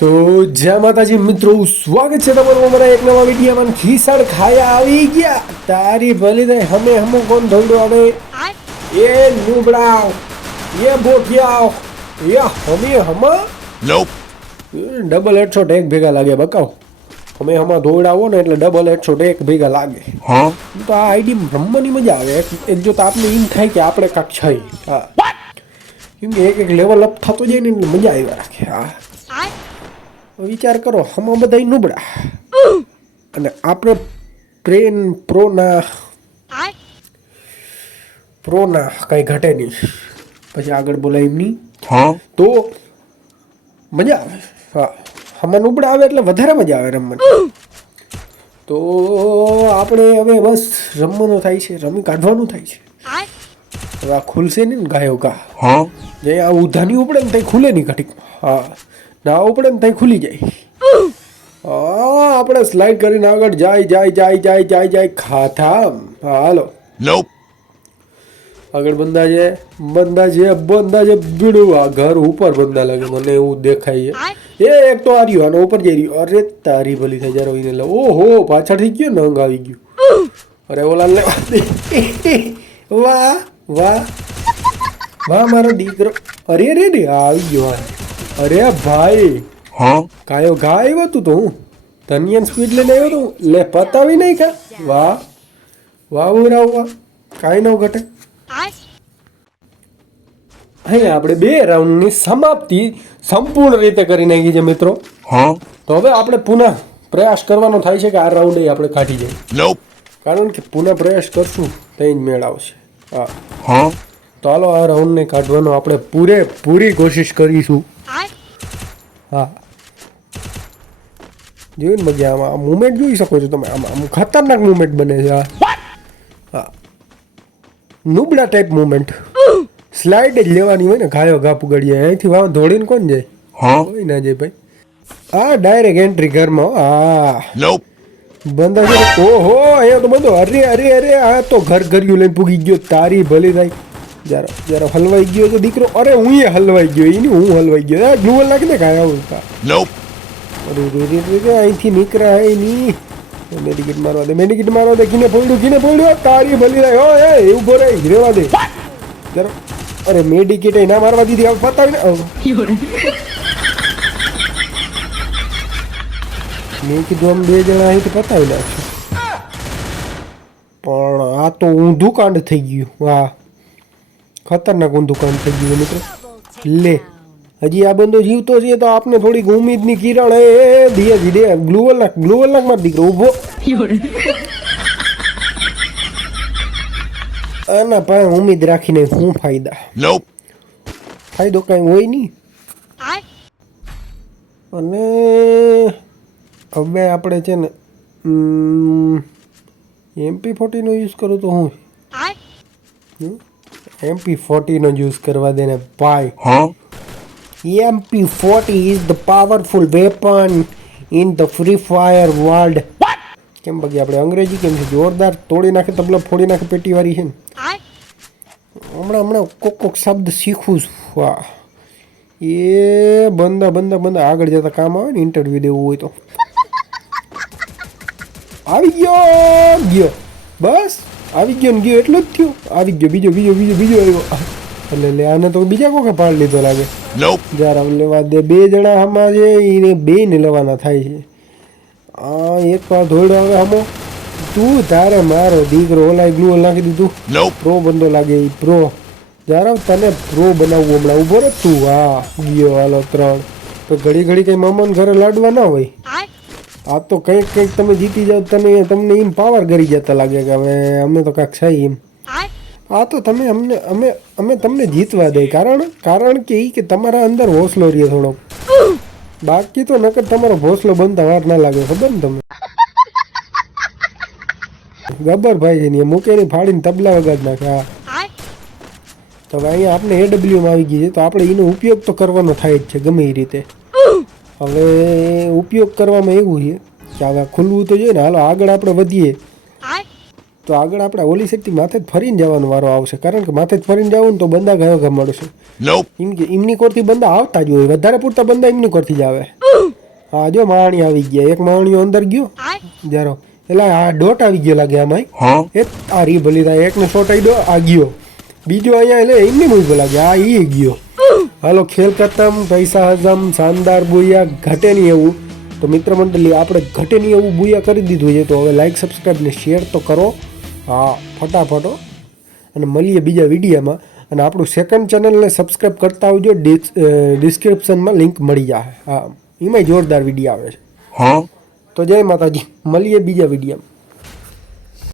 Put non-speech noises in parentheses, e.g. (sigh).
તો જય માતાજી મિત્રો સ્વાગત છે તમારું અમારા એક નવા વિડીયોમાં. ખીસણ ખાયા આવી ગયા. તારી ભલી થાય હમે હમો કોણ ધંધો આવે. એ નુબડા એ બોઠિયાઓ એ હમે હમા. ડબલ હેડશોટ એક ભેગા લાગે બકાવ અમે હમા દોડાવો ને એટલે ડબલ હેડશોટ એક ભેગા લાગે. હા તો આ આઈડી રમવાની મજા આવે. એક એક જો તો આપને એમ થાય કે આપણે કાંક છે. હા. કેમ કે એક એક લેવલ અપ થતો જાય ને એટલે મજા આવ્યા રાખે. હા. વિચાર કરો હમણાં બધા નુબડા અને આપણે પ્રેન પ્રોના પ્રોના કંઈ ઘટે નહીં. પછી આગળ બોલાય એમ નહીં? તો મજા આવે. હા. હમણાં નુબડા આવે એટલે વધારે મજા આવે રમવાની. તો આપણે હવે બસ રમવાનું થાય છે રમી કાઢવાનું થાય છે. હવે આ ખુલશે નહીં ને ગાયો ગા. હા. જે આ ઉધાની ઉપડે ને તે ખુલે નહીં ઘટીક હા. ના ઉપડે ને ત્યાં ખુલી જાય. હા આપણે સ્લાઇડ કરીને આગળ જાય જાય જાય જાય જાય જાય ખાથા હા હાલો. આગળ બંદા છે બંદા છે બંધા છે બીડું આ ઘર ઉપર બંદા લાગે મને એવું દેખાય છે. એ એક તો આ રહ્યો આનો ઉપર જઈ રહ્યો. અરે તારી ભલી થઈ જાય એને ઓહો પાછળથી ગયો ને અંગ આવી ગયું. અરે ઓલા લેવા દે (laughs) વાહ વાહ. વાહ મારો દીકરો. અરે રે રે આવી ગયો આ. અરે ભાઈ. હા? કાયો ઘા આવ્યો તું તો હું? ધનિયન સ્પીડ લઈને આવ્યો તું લે પતાવી નહીં કા વાહ. વાહ ઉરાવ વાહ કાંઈ ન ઘટે. અહીંયા આપણે બે રાઉન્ડની સમાપ્તિ સંપૂર્ણ રીતે કરી નાખી છે મિત્રો. હા? તો હવે આપણે પુનઃ પ્રયાસ કરવાનો થાય છે કે આ રાઉન્ડે આપણે કાઢી જાય કારણ કે પુનઃ પ્રયાસ કરશું તો જ મેળ આવશે. હા. હા? તો હાલો આ રાઉન્ડને કાઢવાનો આપણે પૂરેપૂરી કોશિશ કરીશું. હા. જોયું ને મજા આમાં મુમેન્ટ જોઈ શકો છો તમે. આમાં આમ ખતરનાક મુમેન્ટ બને છે નુબળા હા. નુબડા ટાઈપ મુમેન્ટ સ્લાઇડ જ લેવાની હોય ને ગાયો ઘા પુગડીએ અહીંથી વાવ ધોડીને કોણ જાય? કોઈ ના જાય ભાઈ. આ ડાયરેક્ટ એન્ટ્રી ઘરમાં આ. Nope. બંધ છે ઓહો અહીંયા તો બંધો અરે અરે અરે આ તો ઘર ઘર્યું લઈને પૂગી ગયો. તારી ભલી થાય જરા જ્યારે હલવાઈ ગયો તો દીકરો અરે હું એ હલવાઈ ગયો. એની હું હલવાઈ ગયો. આ ગ્લુવલ નાખી ને કાંઈ આવું કા. અરે રે રે રે રે અહીંથી નીકળ્યા હે ની મેડિકેટ મારવા દે મેડિકેટ મારવા દે. કિને પડ્યું કિને પડ્યું તારી ભલી થાય ઓ એ એવું બોરે રેવા દે. જરા અરે મેડિકેટ ના મારવા દીધી. હવે પતાવી ને મેં કીધું આમ બે જણા અહીંથી પતાવી નાખ્યું પણ આ તો ઊંધું કાંડ થઈ ગયું. વાહ. ખતરનાક ઊંધું કામ થઈ ગયું મિત્રો. લે હજી આ બંદો જીવતો છે તો આપને થોડીક ઉમેદની કિરણ એ ધીરે ધીરે ગ્લુવલ નાખ ગ્લુવલ નાખ માર દીકરો ઊભો. આના પાસે ઉમેદ રાખીને શું ફાયદા? ફાયદો કાંઈ હોય નહીં. અને હવે આપણે છે ને એમપી ફોર્ટીનો યુઝ કરું તો હું? એમપી ફોર્ટીનો યુઝ કરવા દે ને ભાઈ. MP forty is the powerful weapon in the Free Fire world કેમ બાકી આપણે અંગ્રેજી કેમ છે? જોરદાર તોડી નાખે તબલા ફોડી નાખે પેટીવાળી છે ને. હમણાં હમણાં કોક કોક શબ્દ શીખું છું. વાહ. એ બંદા બંદા બંદા આગળ જતા કામ આવે ને ઇન્ટરવ્યૂ દેવું હોય તો. (laughs) આવી ગયો ગયો. બસ. આવી ગયો ને ગયો એટલો જ થયો. આવી ગયો બીજો બીજો બીજો બીજો આવ્યો. એટલે લે આને તો બીજા કોકે પાડ લીધો લાગે. Nope. લેવા દે બે જણા આમાં છે એને બે ને લેવાના થાય છે. આ એક વાર ધોઈડો આવે આમો. તું તારે મારો દીકરો ઓલા ગ્લુ નાખી દીધું. પ્રો બંદો લાગે એ પ્રો જ્યારે તને પ્રો બનાવવું હમણાં ઊભો રે તું. હા ગયો હાલો ત્રણ. તો ઘડી ઘડી કઈ મામાને ઘરે લાડવા ના હોય. આ તો કંઈક કંઈક તમે જીતી જાઓ તમે તમને એમ પાવર કરી જતા લાગે કે હવે અમે તો કાંક છે એમ. આ તો તમે અમને અમે અમે તમને જીતવા દે. કારણ કારણ કે એ કે તમારા અંદર હોસલો રહે થોડો બાકી તો નકર તમારો ભોસલો બનતા વાર ના લાગે ખબર ને તમે ગબર ભાઈ છે ને એ મૂકે ની ફાડીને તબલા વગાડ નાખે હા. તો ભાઈ અહીંયા આપણે એડબ્લ્યુમાં આવી ગઈ છે તો આપણે એનો ઉપયોગ તો કરવાનો થાય જ છે ગમે એ રીતે. હવે ઉપયોગ કરવામાં એવું છે કે હવે ખુલવું તો જોઈએ ને હાલો આગળ આપણે વધીએ. તો આગળ આપણે ઓલી સેટથી માથે જ ફરીને જવાનો વારો આવશે. કારણ કે માથે જ ફરીને જવું ને તો બંદા ગયો ગમાડશે મળશે. એમ કે એમની કોરથી બંદા આવતા જ હોય. વધારે પૂરતા બંદા એમની કોરથી જ આવે. હા જો માણી આવી ગયા. એક માણીઓ અંદર ગયો. જારો. એટલે આ ડોટ આવી ગયો લાગે આમાં એ આ રી ભલી થાય. એકને શોટ આવી દો આ ગયો. બીજો અહીંયા એટલે એમની મૂવી લાગે. આ ઈ ગયો. હાલો ખેલ ખતમ પૈસા હજમ શાનદાર બુયા ઘટે નહીં એવું. તો મિત્ર મંડળી આપણે ઘટે નહીં એવું બુયા કરી દીધું છે. તો હવે લાઇક સબસ્ક્રાઈબ ને શેર તો કરો. હા ફટાફટો અને મળીએ બીજા વિડીયામાં. અને આપણું સેકન્ડ ચેનલને સબસ્ક્રાઈબ કરતા આવજો. ડિસ્ક્રિપ્શનમાં લિંક મળી જાય. હા એમાંય જોરદાર વીડિયો આવે છે. હા. તો જય માતાજી. મળીએ બીજા વિડીયોમાં.